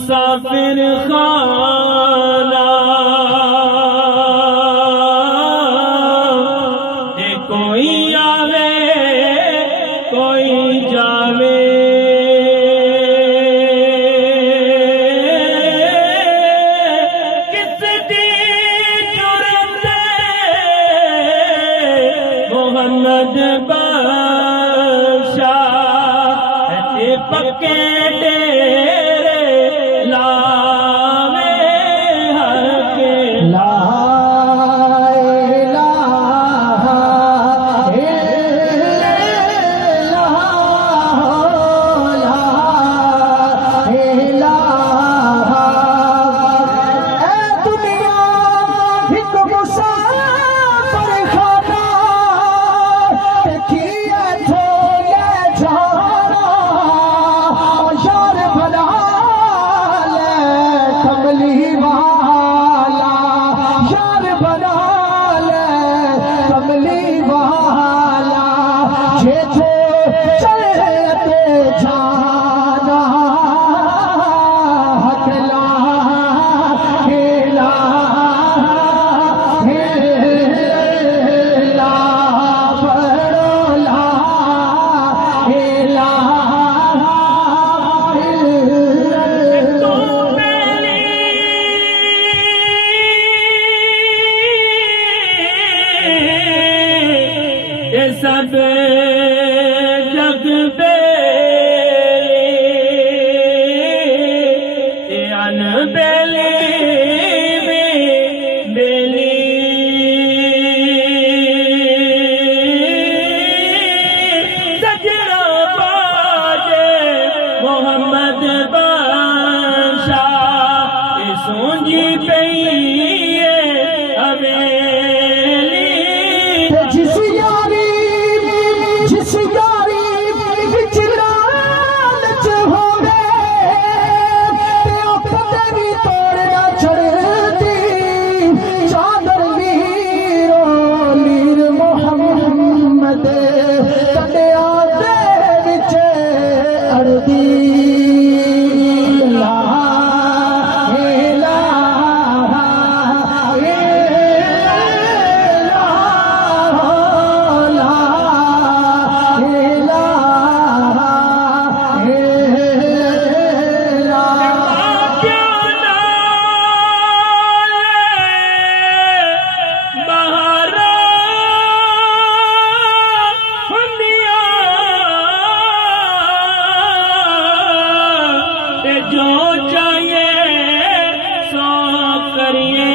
मुसाफिर खाना जे कोई आवे कोई जावे किसकी जुर्त मोहम्मद बादशाह पक्के डेरे लावे हर के ला इलाहा इल्लल्लाह ला इलाहा ए दुनिया एक मुसाफिर खाना देखिए थोड़े जाना यार भला ले कमली वाला यार भला ले कमली वाला जे जो चलते जाना हकला खेला हेला बड़ोला हेला सब जग बेली अनबेली बेली सजना बाजे मोहम्मद बादशाह सोंजी पई हवेली जिस यारी विच लालच होवे ते ओपते भी तोड़ना छड़दी चादर वीरो लीर मोहम्मद कटिया दे विच अड़दी ला इलाहा जो चाहिए सो करिए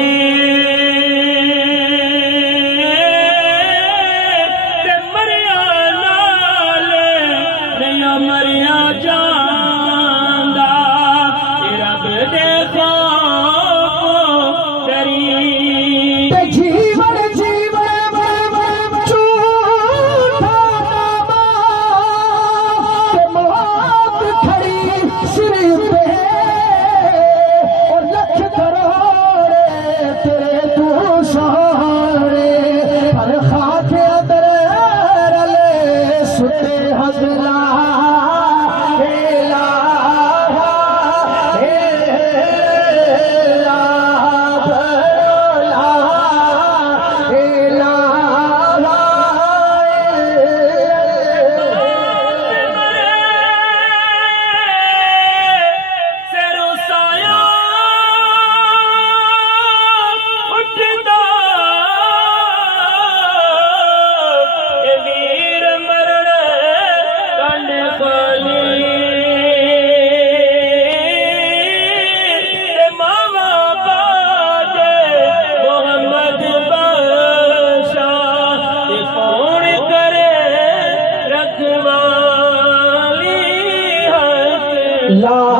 ते मरिया नाल नहीं मरिया जांदा रब दे खौफ डरी ते जीवन झूठा ते मौत खड़ी सिर पे और लख करोड़े तेरे तू सहारे पर खाके अदर रले सुते हजला ला